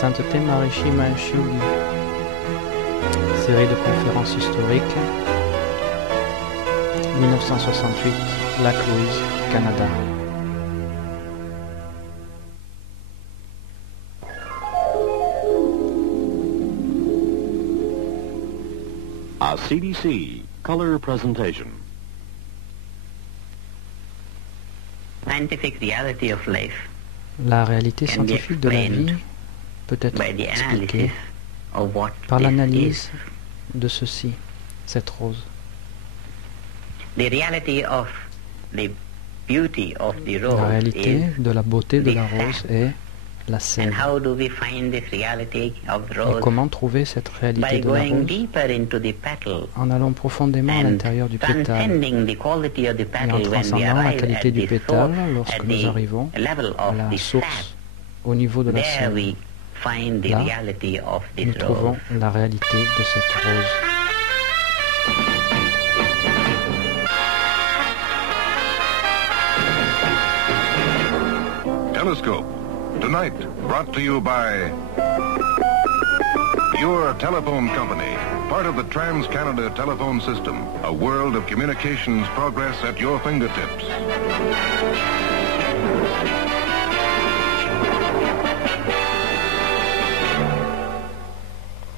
sainteté Maharishi Mahesh Yogi. Série de conférences historiques. 1968, Lac-Louise, Canada. A CDC color presentation. Scientific reality of life La réalité scientifique de la vie peut être expliquée par l'analyse de ceci, cette rose. The reality of the beauty of the La rose réalité is de la beauté de the la rose fact. est la And sève. how do we find this reality of the Et rose? comment trouver cette réalité By de la going rose? deeper into the petal En allant profondément à and l'intérieur du pétale transcending the quality of the et en petal when we transcendant la arrive qualité at du the pétale source, lorsque at nous arrivons the level à of la the source, sap. au niveau de la There sève. we find the Là, reality of nous this trouvons rose. la réalité de cette rose. Telescope. Tonight, brought to you by your telephone company, part of the Trans-Canada telephone system, a world of communications progress at your fingertips.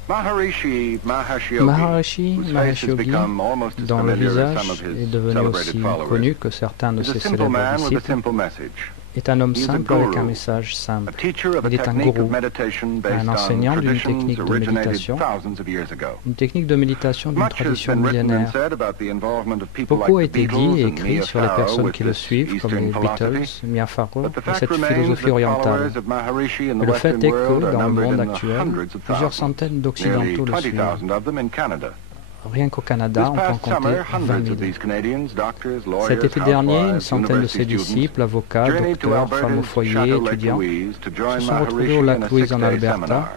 Maharishi Mahesh Yogi, Maharishi whose face Mahesh has Yogi, become almost as dont le familiar as visage some of est his devenu celebrated aussi followers, connu que certains de is a ses simple célèbres man with a disciples, simple message. est un homme He is a simple avec un guru, message a simple. teacher of a Il est un technique gourou, of meditation un based on enseignant d'une traditions technique de originated méditation, thousands of years ago. une technique de méditation d'une Much has tradition been written and millénaire. said about the involvement of people Beaucoup a like the été dit Beatles et and écrit Mia sur les Farrow personnes with qui le this suivent, comme Eastern les Beatles, philosophy. Mia Farrow, But the et fact cette remains philosophie that orientale. followers of Maharishi in the Mais le fait Western est que, world are dans le numbered monde in the actuel, hundreds of plusieurs thousands, centaines nearly d'Occidentaux le suivent. 20,000 of them in Canada. Rien qu'au Canada, This on peut en past compter summer, 20 hundreds 000. of these Canadians, doctors, lawyers, Cet été dernier, une housewives, centaine de ses university students, disciples, avocats, journeyed to docteurs, femmes au Alberta's foyer, Château Lake étudiants, Louise to join se sont retrouvés Maharishi au in lac a Louise en 6-day Alberta seminar.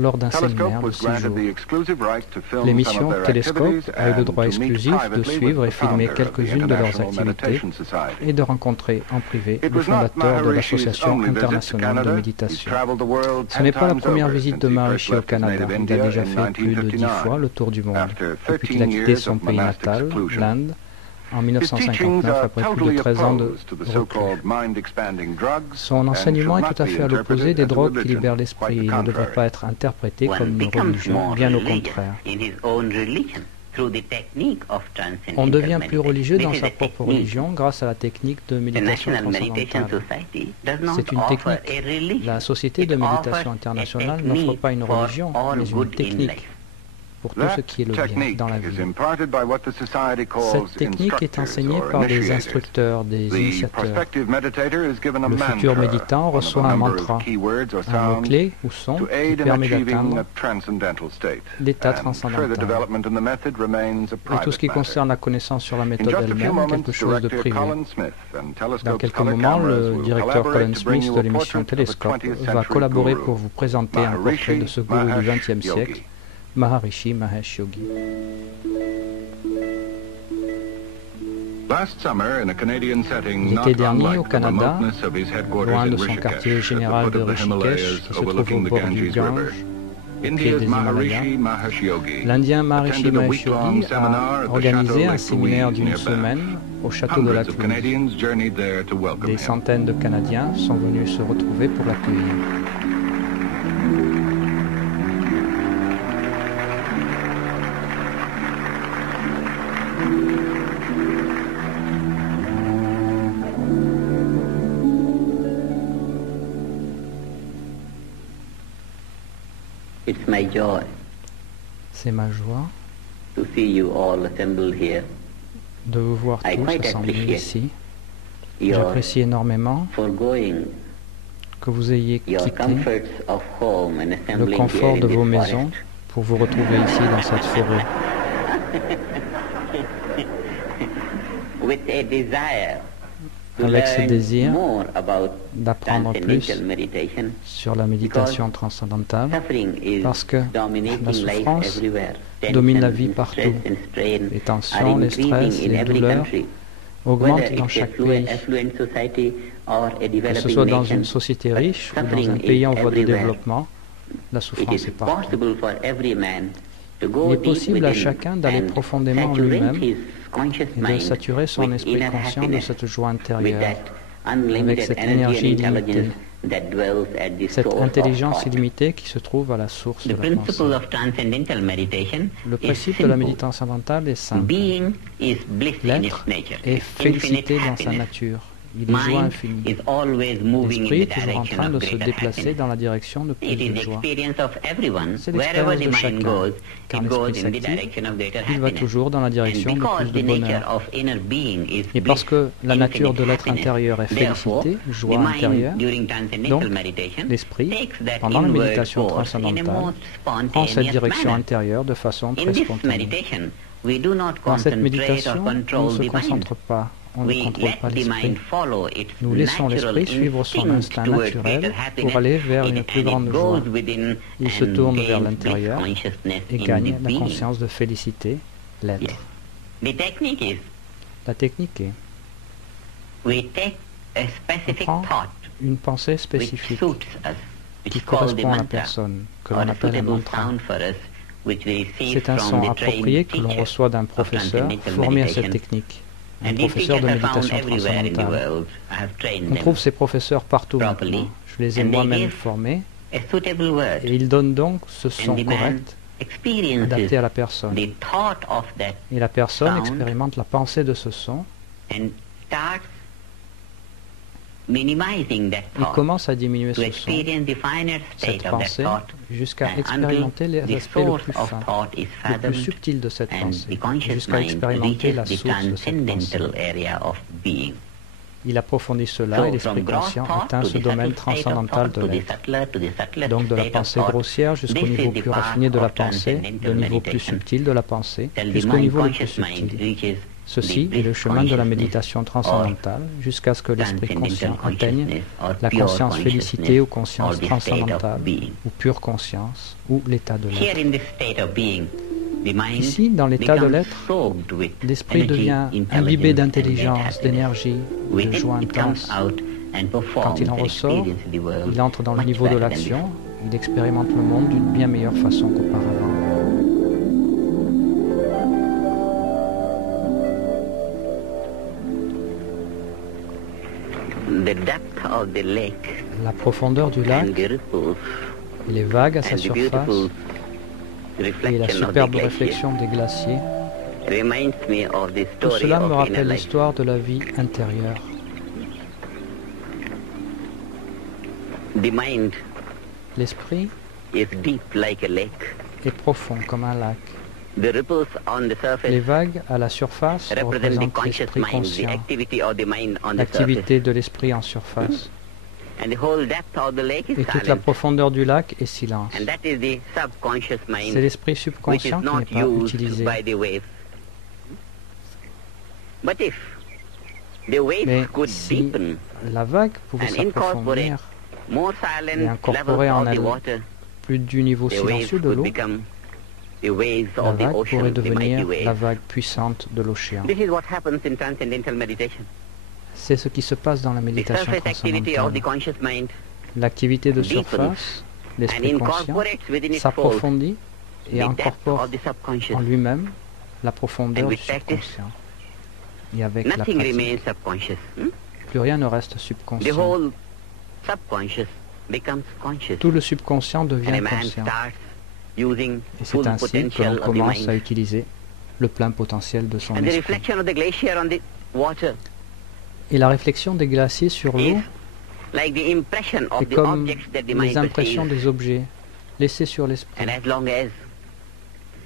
lors d'un séminaire Telescope de was 6 granted jours. the exclusive right to film some L'émission of their Télescope activities a eu le and droit to meet exclusif de privately suivre with et the filmer founder of the quelques-unes de leurs International activités Meditation Society. et de rencontrer en privé It le was not fondateur de Maharishi's l'Association only visit to internationale de Canada. He's méditation. traveled the world Ce n'est 10 pas la times première over visite since de he first Maharishi au left his Canada. native Il a India déjà in fait plus de 10 fois 1959. le tour du monde After depuis qu'il a 13 quitté years son of pays monastic natal, seclusion. l'Inde, en His teachings 1959, are après plus de totally 13 ans de opposed to the reclus. so-called mind-expanding drugs Son and enseignement should est tout à not be fait à l'opposé interpreted des as a drogues qui religion. libèrent Quite l'esprit. the Il ne devrait contrary. pas être interprété One comme une becomes religion, more bien au religious contraire. in his own religion through the technique of transcendental On devient plus meditation. religieux This dans is sa a propre technique. religion grâce à la technique de The méditation National Meditation transcendantale. Society does not C'est une offer technique. a religion. La Société It de méditation offers a internationale n'offre technique pas une for religion, all mais une good in technique life. pour tout ce That qui est le bien technique dans la is vie. imparted by what the society calls Cette technique est instructors enseignée or par des initiators. instructeurs, des The initiateurs. prospective meditator is given a Le futur mantra, méditant one of reçoit a un number mantra, of keywords or un sounds, mot-clé ou son to qui aid in permet achieving d'atteindre a transcendental state. l'état And further transcendantal. development in the method remains a Et tout ce private qui matter. concerne la connaissance sur la In méthode just a few elle-même est moments, quelque chose de Director privé. Colin Smith and Dans Telescope's quelques color moments, cameras le will directeur collaborate Colin to bring Smith you de a l'émission portrait of a Télescope 20th va century collaborer guru, pour vous présenter un portrait de ce gourou du Maharishi XXe siècle, Yogi. Maharishi Mahesh Yogi. Last summer, in a Canadian setting L'été not dernier, unlike au the Canada, remoteness of his headquarters loin in de son Rishikesh, quartier at the général foot de of the Rishikesh, Himalayas qui se trouve overlooking au the bord du Ganges River, Gange, au pied India's des Himalayas, Maharishi Mahesh Yogi l'Indien Maharishi attended a Mahesh week-long Yogi seminar a at the organisé Château un Lake séminaire Louise d'une near Banff. semaine au château de Hundreds Lac of Louise. Canadians journeyed there to welcome Des him. centaines de Canadiens sont venus se retrouver pour l'accueillir. It's my joy C'est ma joie to see you all assembled here. de vous voir I tous quite assemblés appreciate ici. Your J'apprécie énormément foregoing que vous ayez your quitté comforts of home and le assembling confort here de in vos this maisons forest. pour vous retrouver ici dans cette forêt, With a desire to avec ce learn désir more about d'apprendre plus transcendental meditation. sur la méditation transcendantale, Suffering is parce que dominating la life souffrance everywhere. domine la Tension, vie partout. stress and strain Les are tensions, les increasing stress, in les every douleurs country. augmentent Whether dans it's a chaque pays, affluent society or a que ce developing soit dans nation, une société but riche ou dans suffering un pays is en voie de everywhere. développement. La It souffrance is est partout. possible for every man to Il go est deep possible à within chacun d'aller and profondément en saturate lui-même his conscious et de mind saturer son with esprit inner conscient de happiness, cette joie with intérieure, that avec unlimited cette energy and énergie intelligence illimitée, that dwells at the cette source of intelligence thought. illimitée qui se trouve à la source The de la pensée. principle of transcendental meditation Le is principe de la simple. méditation transcendantale est simple. Being is bliss in its L'être nature. est It's infinite félicité dans sa happiness. nature. Il est joie Mind infinie. is always moving L'esprit in est the toujours en direction train of de se greater déplacer happiness. dans la direction de plus It is de the joie. experience of everyone. C'est Wherever l'expérience the de mind chacun. goes, Quand it goes l'esprit in the s'active, direction of greater il va happiness. toujours dans la And direction de because plus de the nature bonheur. of inner being is Et parce que la bliss, nature de infinite l'être happiness, intérieur est therefore, félicité, the joie mind intérieure, during transcendental donc meditation l'esprit, takes that pendant la inward méditation force in a transcendantale, most prend cette spontaneous direction manner. intérieure de façon In très this spontanée. meditation, we do not Dans cette concentrate méditation, or on ne control se the mind. concentre pas, on ne We contrôle let pas the l'esprit. mind follow its Nous laissons natural l'esprit suivre son instinct instinct towards naturel greater happiness, pour aller vers une plus and it grande goes joie. within Il se and tourne vers gains l'intérieur bliss consciousness et in gagne the la being. conscience de félicité, l'être. Yes. The technique is La technique est, we take a on specific prend thought une pensée which spécifique suits us, which qui is called the correspond à la mantra, personne, que or l'on a appelle un suitable mantra. sound for us, which we receive C'est un from son the approprié trained que l'on teacher reçoit d'un of professeur transcendental formé à cette meditation. technique, un And these professeur de teachers are found méditation everywhere in the transcendantale. world. I have trained On them. trouve ces professeurs partout properly, maintenant. Je les ai and they moi-même give formés A suitable word. et ils donnent donc ce And son the man correct experiences adapté à la personne. the thought of that Et la personne sound expérimente la pensée de ce son and starts minimizing that et thought commence à diminuer to ce son, experience the finer cette state of that pensée, thought jusqu'à until expérimenter les the aspects les source plus of fins, thought is les plus fathomed subtils de cette and pensée, the conscious jusqu'à mind expérimenter reaches la the source de cette pensée. transcendental area of being. Il approfondit cela So et from l'esprit gross conscient thought atteint to ce the domaine subtle state of transcendantal thought de l'être. to the subtlest Donc de la state of pensée thought, grossière jusqu'au this niveau is the plus path raffiné de la of pensée, transcendental le niveau plus meditation. subtil de la pensée, Till the jusqu'au mind, niveau le plus conscious mind subtil. reaches Ceci the est le bliss chemin de la consciousness méditation transcendantale jusqu'à ce que l'esprit conscient transcendental atteigne consciousness or la pure conscience félicité consciousness ou conscience or the state of transcendantale being. ou pure conscience ou l'état de Here l'être. in this state of being, the mind Ici, dans l'état de becomes l'être, soaked with l'esprit energy, devient intelligence, imbibé and d'intelligence, happiness. d'énergie, de With it, joie it comes intense. out and performs Quand il en and ressort, experiences the world il entre dans le much niveau de better than l'action, il expérimente le monde d'une bien meilleure façon qu'auparavant. the depth of the lake La profondeur du lac, and the ripples et les vagues à sa and the surface, beautiful et la reflection of the superbe glacier réflexion des glaciers, reminds me of the tout story cela me of inner rappelle life. l'histoire de la vie intérieure. The mind L'esprit is deep like a lake. est profond comme un lac. The ripples on the Les surface vagues à la surface represent the représentent conscious l'esprit mind, the conscient, activity of the mind on the surface. l'activité de l'esprit en surface. And the whole depth of the lake is Et toute la silent. profondeur du lac est silence. And that is the subconscious C'est mind l'esprit which is subconscient qui n'est not pas used utilisé. by the waves. But if the waves Mais could si deepen la vague pouvait and incorporate s'approfondir, more et silent incorporer levels en of the elle water, plus du niveau the waves silencieux de could l'eau, become the waves la of the vague ocean, pourrait the mighty devenir la waves. vague puissante de l'océan. This is what happens in transcendental meditation. C'est ce qui se passe dans la The méditation surface activity of the transcendantale. conscious mind L'activité de deepens surface, and l'esprit conscient, incorporates within its folds s'approfondit et the depth incorpore of the subconscious. en lui-même la profondeur And du with practice, subconscient. Et avec la Nothing remains pratique, subconscious. plus rien ne reste The subconscient. whole subconscious becomes conscious. Tout le subconscient And devient a man conscient. starts using Et full c'est ainsi que potential l'on of the commence à mind. utiliser le plein potentiel de son And the esprit. reflection of the glacier on the water Et la réflexion des glaciers sur is l'eau like the impression of est the comme objects that the les mind impressions perceives. des objets laissés sur l'esprit. And as long as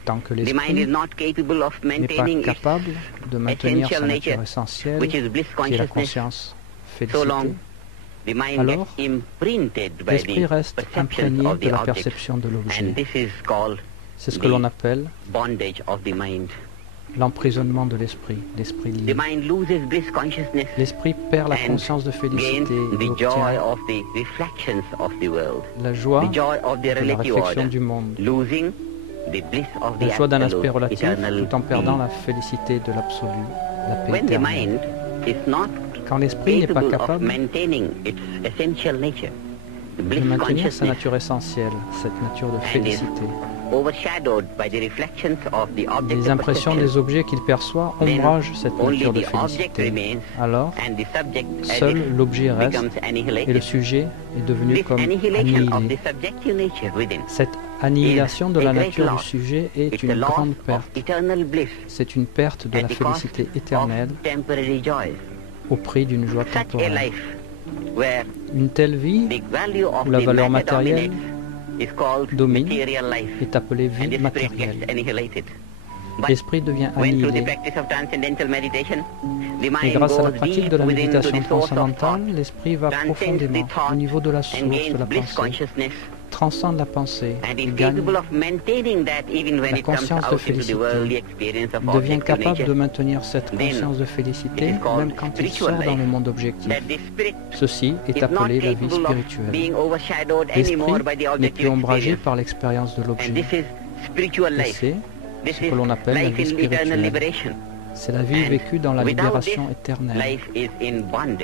Tant que the mind is l'esprit not capable of n'est pas maintaining its capable de maintenir essential sa nature nature, essentielle, which is bliss qui est la consciousness, conscience so long félicité, the mind alors gets imprinted by l'esprit the reste perception imprégné of de the la object. perception de And l'objet. this is called C'est ce que l'on appelle bondage of the mind. l'emprisonnement de l'esprit, l'esprit The lié. mind loses bliss consciousness L'esprit perd la and conscience de gains félicité et the joy obtient of the reflections of the world, la joie the joy of the de la relative réflexion order, du monde, losing the bliss of the la joie d'un aspect absolute, relatif eternal tout en perdant being. la félicité de l'absolu, la paix When the éternelle. mind is not Quand l'esprit n'est pas capable of capable maintaining its essential nature, de maintenir sa nature essentielle, cette nature de félicité. Les impressions des objets qu'il perçoit ombragent cette nature de félicité. Alors, seul l'objet reste et le sujet est devenu comme annihilé. Cette annihilation de la nature du sujet est une grande perte. C'est une perte de la félicité éternelle au prix d'une joie temporaire. Une telle vie où la valeur matérielle domine est appelée vie matérielle. L'esprit devient annihilé. Et grâce à la pratique de la méditation transcendantale, l'esprit va profondément au niveau de la source de la pensée, transcende la pensée, il gagne la conscience de félicité, devient capable de maintenir cette conscience de félicité même quand il sort dans le monde objectif. Ceci est appelé la vie spirituelle. L'esprit n'est plus ombragé par l'expérience de l'objet. Et c'est ce que l'on appelle la vie spirituelle. C'est la vie vécue dans la libération éternelle.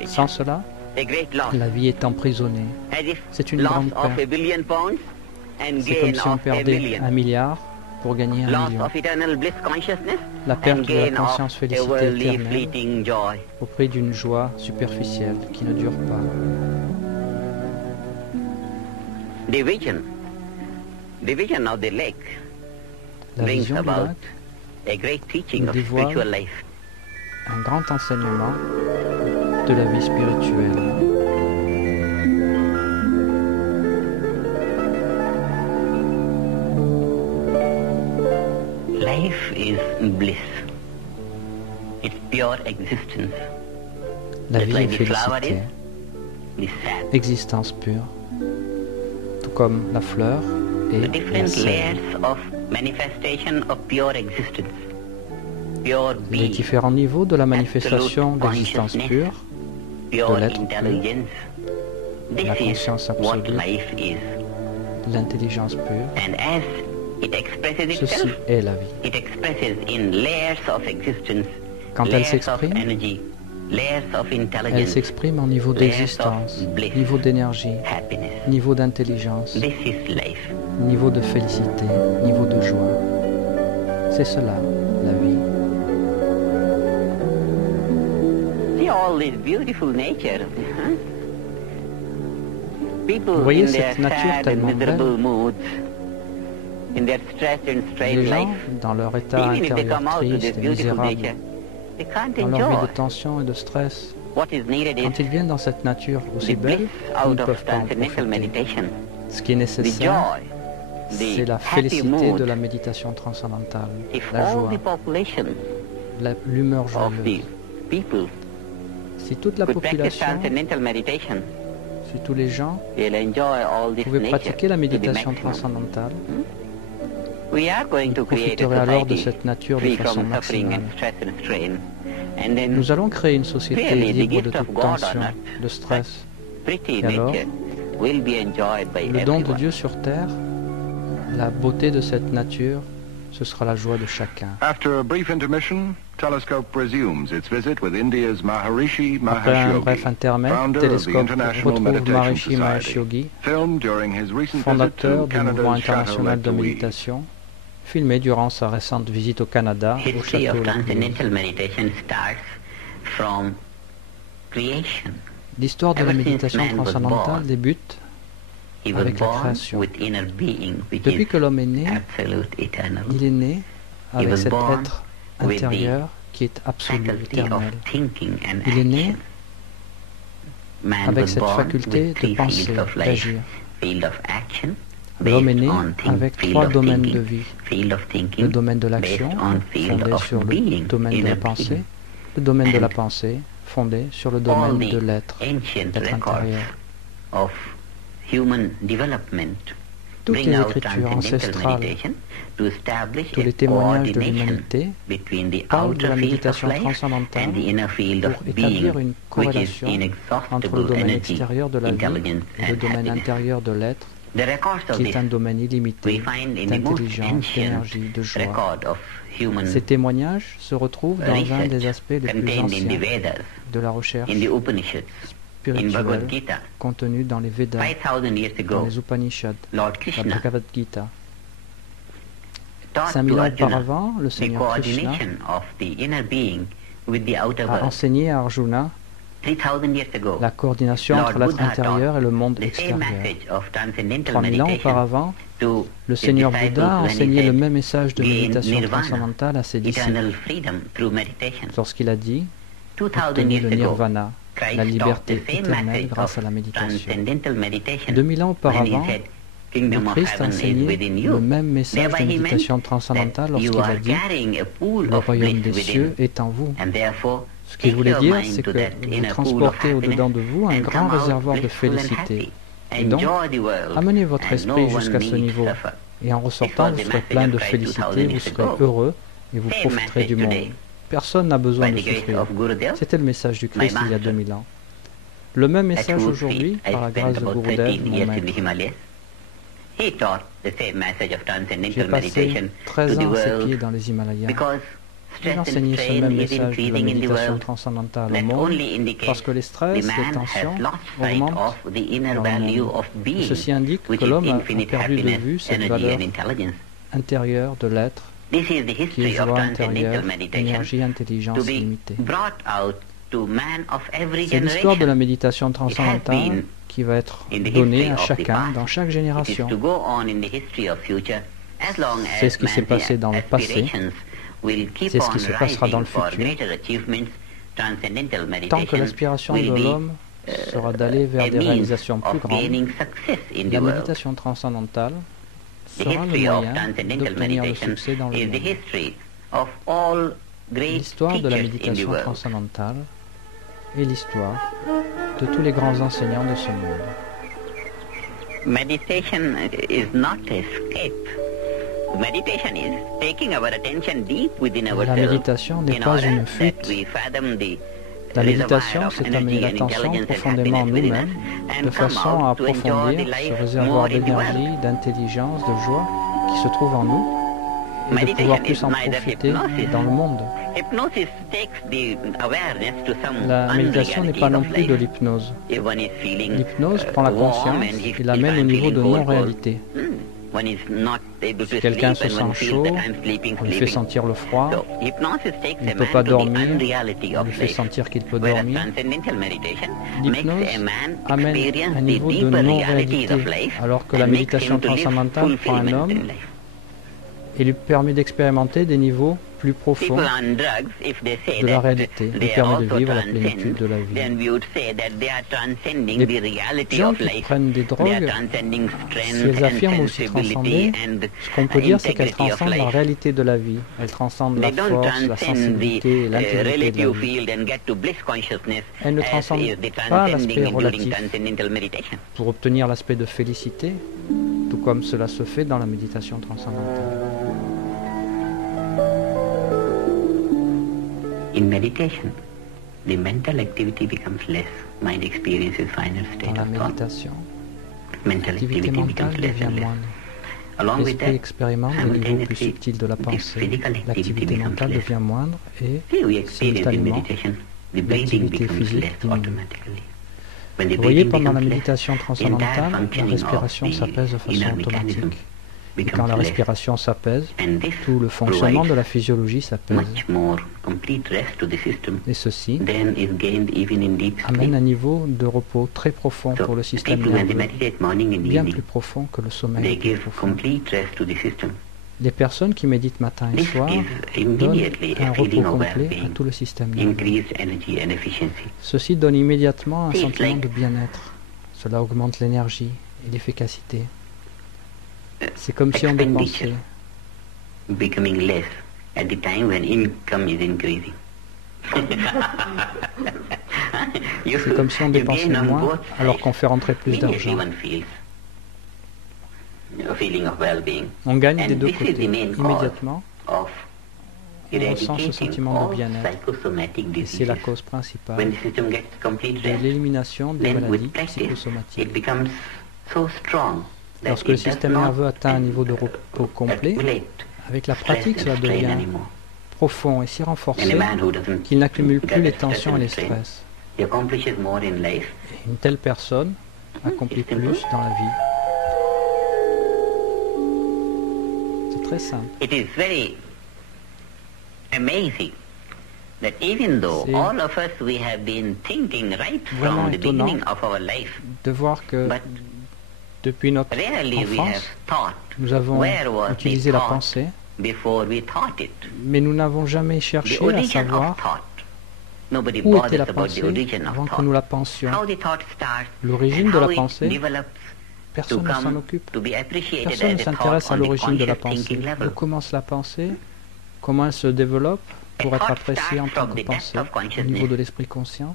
Sans cela, la vie est emprisonnée. C'est une grande perte. C'est comme si on perdait 1 milliard pour gagner 1 million. La perte de la conscience félicité éternelle au prix d'une joie superficielle qui ne dure pas. La vision du lac nous dévoile un grand enseignement de la vie spirituelle. Life is bliss. It's pure existence. La vie est félicité, existence pure, tout comme la fleur et la sève. Les différents niveaux de la manifestation d'existence pure, de l'être pur, la conscience absolue, l'intelligence pure. Ceci est la vie. Quand elle s'exprime en niveau d'existence, niveau d'énergie, niveau d'intelligence, niveau de félicité, niveau de joie. C'est cela, la vie. Vous voyez cette nature tellement belle. Les gens, dans leur état intérieur triste et misérable, dans leur vie de tension et de stress, quand ils viennent dans cette nature aussi belle, ils ne peuvent pas en profiter. Ce qui est nécessaire, c'est la félicité de la méditation transcendantale, la joie, l'humeur joyeuse. Si toute la population, si tous les gens pouvaient pratiquer la méditation transcendantale, ils profiteraient alors de cette nature de façon maximale. Nous allons créer une société libre de toute tension, de stress. Et alors, le don de Dieu sur terre, la beauté de cette nature, ce sera la joie de chacun. After a brief intermission, Telescope resumes its visit with India's Maharishi Après Mahesh un bref Yogi, intermède, founder of the Télescope International retrouve Meditation Maharishi Mahesh Society, Yogi, filmed during his recent visit fondateur to du mouvement Canada's Chateau international de Lac Louise. méditation, filmé durant sa récente visite au Canada, au History château of Lac Louise. transcendental meditation starts from creation. L'histoire de la Ever since méditation man was transcendantale born, débute He was avec la born création. with inner being, which Depuis is que l'homme est né, absolute eternal. il est né avec was cet born être with the intérieur qui est absolu, Faculty of éternel. thinking and Il est né action. Man avec was cette born faculté with de three penser, fields of life. d'agir. Field of action, L'homme est based né on avec field 3 of domaines thinking, de vie. field of thinking, Le domaine de l'action, based on field fondé of sur le being, domaine de la inner pensée. being. Le domaine de la And pensée, fondé sur le All domaine de the l'être, ancient l'être records intérieur. of human development Toutes bring les out écritures transcendental ancestrales, meditation to establish tous a les témoignages de coordination l'humanité between the parlent de outer la field of méditation life transcendantale and the inner field of pour établir being, une which is corrélation entre le inexhaustible domaine energy, extérieur de la vie intelligence et le and domaine happiness. intérieur de l'être, The records of qui est this un domaine we illimité find in the most d'intelligence, ancient d'énergie, de joie. record of human Ces témoignages se retrouvent dans un des research aspects les plus contained in the anciens Vedas, de la recherche in the Upanishads, spirituelle contenue dans les Védas, 5,000 years dans ago, les Upanishads, Lord la Krishna Bhagavad Gita. taught 5000 to ans Arjuna auparavant, le the Seigneur Krishna coordination of the inner being with the outer a world. enseigné à Arjuna 3,000 years ago, la coordination Lord entre l'être Buddha intérieur et le monde the same extérieur. message of transcendental 3000 ans meditation auparavant, to le his Seigneur disciples Bouddha a when he enseigné le said, même message de gain méditation nirvana, transcendantale à ses disciples eternal freedom through meditation. lorsqu'il a dit 2,000 obtenez years le ago, nirvana, Christ la taught liberté the same éternelle message grâce à la of méditation. transcendental meditation 2000 ans when he auparavant, said, le Kingdom of Christ a heaven is enseigné within le you. même message de Thereby he méditation meant transcendantale that you lorsqu'il a are dit carrying a pool le of royaume bliss des within. cieux est en vous. And therefore, Ce qu'il take voulait your dire, mind c'est to que that vous inner pool of transportez au-dedans de vous un happiness grand and come out réservoir de blissful and félicité. happy. Et donc, Enjoy the world amenez votre and no esprit one jusqu'à ce need niveau. suffer. Et en ressortant, vous serez plein de félicité, vous serez heureux et vous profiterez du monde. Personne n'a besoin de By the grace souffrir. of Gurudev, C'était le message du Christ il y a 2000 ans. Le même message aujourd'hui, par la grâce de Gurudev, mon maître. He taught the same message of J'ai transcendental passé meditation 13 to the ans à ses pieds world dans les Himalayas. because Il stress and enseignait ce strain même is message de la increasing in the méditation world. transcendantale au That monde only indicates parce que les the stress, les man tensions has lost sight augmentent of the inner dans le value monde. of Et being, ceci indique which que is l'homme a infinite perdu de happiness, vue cette energy valeur and intelligence. intérieure de l'être, This is the qui est history of joie intérieure, transcendental meditation énergie, to intelligence be illimitée. brought out to man of every C'est l'histoire de la generation. méditation transcendantale qui va être donnée à chacun dans chaque génération. C'est ce qui s'est passé dans le passé. C'est ce qui se passera dans le futur. Tant que l'aspiration de l'homme sera d'aller vers des réalisations plus grandes, la méditation transcendantale sera le moyen d'obtenir le succès dans le monde. L'histoire de la méditation transcendantale est l'histoire de tous les grands enseignants de ce monde. Meditation is not escape. Meditation is taking our attention deep within La ourselves méditation n'est in pas order une that fuite. we fathom the La méditation, reservoir of c'est energy amener and l'attention intelligence and profondément en happiness within nous-mêmes, us and de come façon à out to enjoy the approfondir ce life réservoir more in the d'énergie, world. d'intelligence, de joie qui se trouve en nous et de pouvoir plus en profiter dans le monde. Hypnosis takes the awareness to some La méditation n'est pas non unreality plus of de life. l'hypnose. If one is feeling, L'hypnose prend la warm conscience and if et l'amène au I'm niveau de feeling cold, non-réalité. one is not able to Quelqu'un sleep se and one sent feels chaud, that I'm sleeping, on lui fait sleeping. sentir le froid, So, hypnosis takes il ne a peut man pas to the dormir, unreality on of lui fait life. sentir qu'il peut Whereas dormir. transcendental meditation L'hypnose makes a man amène experience un the niveau de deeper realities non-réalité, of life alors que la and makes méditation him to live transcendantale prend un fulfillment homme in life. et lui permet d'expérimenter des niveaux plus profonds People on drugs, if they say de la that réalité, lui they permet de also vivre la transcend, plénitude de la vie. then we would say that they are transcending Les the reality gens of qui life. prennent des They are drogues, transcending si strength elles and affirment aussi sensibility transcender, and ce qu'on peut dire, c'est qu'elles integrity of transcendent la life. réalité de la vie. Elles transcendent la They don't force, la transcend the sensibilité et l'intégrité de la relative vie. field and get to bliss consciousness Elles ne as transcendent is the pas l'aspect transcending during relatif transcendental meditation. pour obtenir l'aspect de félicité, tout comme cela se fait dans la méditation transcendantale. In meditation, the mental activity becomes less. Mind experiences final Dans state la of thought. méditation, Mental l'activité activity mentale becomes less devient and less. moindre. Along with L'esprit that, expérimente des niveaux plus simultaneously, subtils de la the pensée. physical activity L'activité becomes mentale less. devient moindre et, See, we experience in simultanément, meditation, the breathing l'activité becomes physique less diminue. automatically. When the Vous voyez, breathing pendant la becomes less, méditation the entire transcendantale, la functioning of respiration the s'apaise de façon inner automatique. mechanism Et quand becomes la less. respiration s'apaise, And this tout le fonctionnement provides de la physiologie s'apaise. much more complete rest to the system Et ceci than is gained even in deep amène sleep. un niveau de repos très profond So, pour le système people when they nerveux, meditate morning and bien evening, plus profond que le sommeil they le plus give profond. complete rest to the system. Les personnes qui méditent matin et This soir gives donnent immediately un a repos feeling of complet à well-being, tout le système nerveux. increased energy and efficiency. Ceci donne immédiatement un C'est sentiment like- de bien-être. Cela augmente l'énergie et l'efficacité. C'est comme si on dépensait. Becoming less at the time when income is increasing. C'est comme si on dépensait moins alors qu'on fait rentrer plus d'argent. On gagne des deux côtés. Immédiatement, on ressent ce sentiment de bien-être. Et c'est la cause principale de l'élimination des maladies psychosomatiques. Lorsque le système nerveux atteint un niveau de repos complet, avec la pratique, cela devient profond et si renforcé qu'il n'accumule plus les tensions et les stress. He accomplishes more in life. Une telle personne accomplit plus dans la vie. C'est très simple. It is very amazing that even though C'est all of us we have been thinking right vraiment from the étonnant beginning of our life, de voir que but depuis notre rarely we have enfance, thought nous avons where was utilisé the la thought pensée, before we thought it. mais nous n'avons jamais The cherché à origin savoir of thought. Nobody où était bothers la about the pensée origin avant of que nous la thought. pensions. How the thought starts L'origine and de la how it pensée, develops personne to ne s'en come occupe. to be appreciated Personne ne as a thought s'intéresse à on the l'origine de la conscious pensée. thinking level. D'où commence la pensée, comment elle se développe pour A être thought appréciée en starts tant from que the pensée depth of au consciousness. niveau de l'esprit conscient.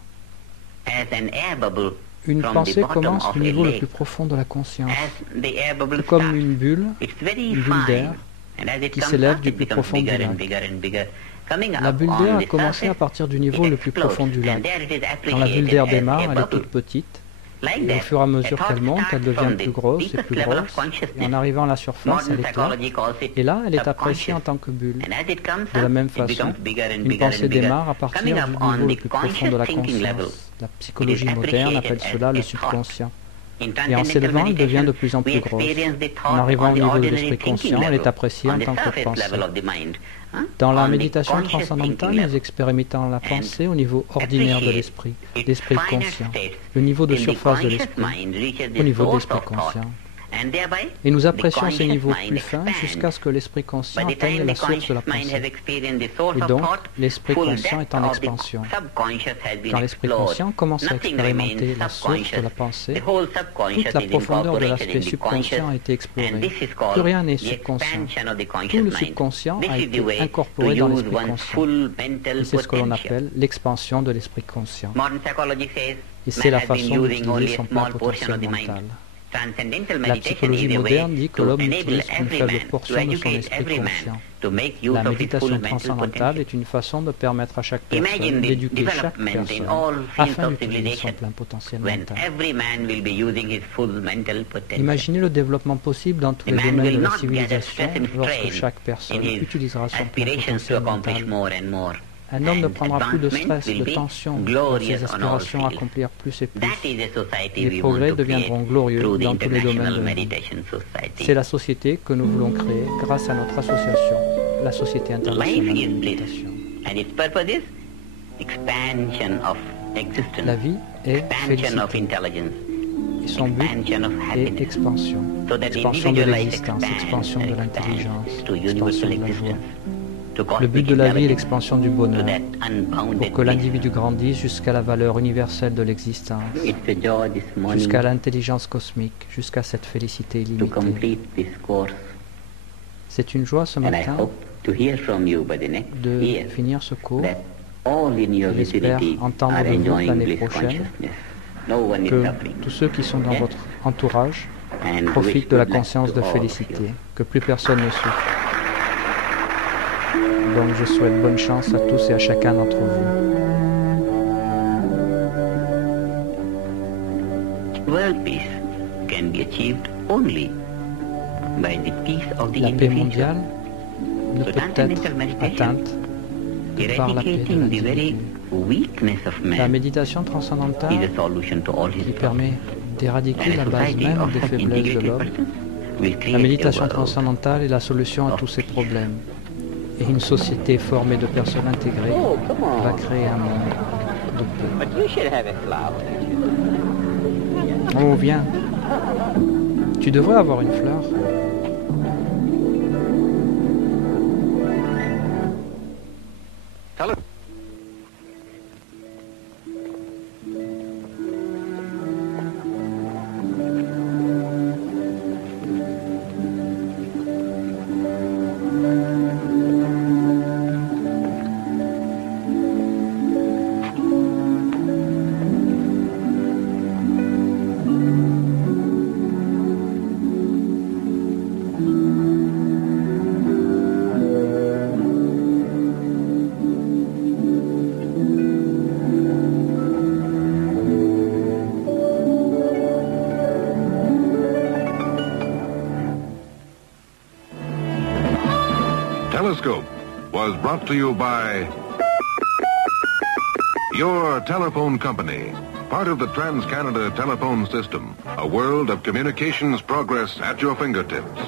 As an air bubble Une from the pensée bottom commence of du a niveau le lake. plus profond de la conscience, As the air bubble tout comme starts, une bulle it's very une bulle fine. d'air And as it qui comes s'élève up, du it plus becomes profond du bigger and lac. bigger and bigger. Coming La up bulle on d'air a the commencé à surface, partir du niveau it le plus explodes. profond du lac. And there it is Quand la bulle appreciated d'air as a démarre, elle est bubble. toute petite. Like Et au that, fur et à a mesure thought qu'elle monte, elle starts devient from plus the grosse et deepest plus level of grosse. Et en consciousness. arrivant à la surface, Modern elle éclate. psychology calls it Et là, elle est appréciée en subconscious. tant que bulle. And as it comes De la up, même it façon, becomes bigger and une bigger pensée and bigger. démarre à partir Coming du up niveau on le the plus profond de la conscious thinking level, conscience. La psychologie it is moderne appelle appreciated cela as le a thought. subconscient. In Et en Transcendantale s'élevant, elle devient de plus en we plus grosse. experience the thought En arrivant on au the niveau de ordinary l'esprit thinking conscient, elle level, est appréciée on en the tant que surface pensée. level of the mind, Dans la on the méditation conscious transcendantale, thinking nous level. expérimentons la pensée au niveau ordinaire de l'esprit, Its l'esprit finer conscient, states le niveau de till the surface de conscious l'esprit, mind reaches the au niveau de source l'esprit of thought, conscient. and thereby Et nous the apprécions ces conscious niveaux mind plus fins expands. jusqu'à ce que l'esprit conscient By the atteigne time la the source de la conscious mind has pensée. experienced the source Et of donc, thought, l'esprit full conscient depth est en of the expansion. subconscious has been Quand l'esprit explored. conscient commence à Nothing expérimenter remains la source de la subconscious. pensée, The whole subconscious toute la is profondeur de incorporated l'aspect in the conscious, subconscient a été explorée. and this is called Plus rien n'est the subconscient. expansion of the Tout conscious le mind. subconscient This a is the été way incorporé to dans use l'esprit one's conscient. full mental Et c'est ce que l'on potential. appelle l'expansion de l'esprit conscient. Modern psychology says Et c'est man la has been façon using d'utiliser only son a plein small portion potentiel of the mind. mental. Transcendental La meditation psychologie is a way moderne dit que to l'homme enable n'utilise qu'une every faible man, to portion de son educate esprit every man, conscient. to make use La of his full méditation mental transcendantale potential. est une façon de permettre à chaque Imagine personne the d'éduquer chaque development in personne all fields afin of d'utiliser son civilization plein potentiel when mental. every man will be using his full mental potential. Imaginez le développement possible dans tous The les man domaines will de la not gather civilisation stress and lorsque strain chaque personne in his utilisera son plein aspirations to potentiel accomplish mental. more and more. Un homme ne And prendra plus de advancement stress, will de be tension dans glorious ses on all aspirations à fields. accomplir plus et plus. That is a society Les we progrès want to create deviendront glorieux through the dans tous les domaines International de la vie. Meditation Society. C'est la société que nous voulons créer grâce à notre association, la Société Life internationale de is bliss, méditation. and its purpose is expansion of existence, La vie est expansion of félicité intelligence, et son but expansion of est happiness, expansion. so that the Expansion de individual life l'existence, expands expansion de and l'intelligence, expands to expansion universal de la joie. existence, to Le cosmic but de la vie est intelligence, l'expansion du to bonheur, that unbounded pour que bliss. l'individu grandisse jusqu'à la valeur universelle de l'existence, It's a joy this morning jusqu'à l'intelligence cosmique, jusqu'à cette félicité to illimitée. complete this course, C'est une joie ce and I matin hope to hear from you by the next de year finir ce cours, that all in your J'espère vicinity entendre are de vous enjoying l'année bliss prochaine consciousness. No one is que suffering. tous ceux qui sont dans Okay? votre entourage And wish profitent de la good luck conscience to de all of félicité, you. que plus personne ne souffre. Donc je souhaite bonne chance à tous et à chacun d'entre vous. World peace can be achieved only by the peace of the La paix individual, mondiale ne So peut Transcendental être meditation, atteinte que par la paix de eradicating the very l'individu. weakness of La man méditation transcendantale is a solution to all his qui problems. permet d'éradiquer And la a base society même of des such faiblesses de integrated l'homme. persons will La create a méditation world transcendantale est la solution à tous ces problèmes. Et une société formée de personnes intégrées va créer un monde de paix. But you should have a flower. Oh, viens. Tu devrais avoir une fleur. Telescope was brought to you by Your telephone company, part of the Trans-Canada telephone system, a world of communications progress at your fingertips.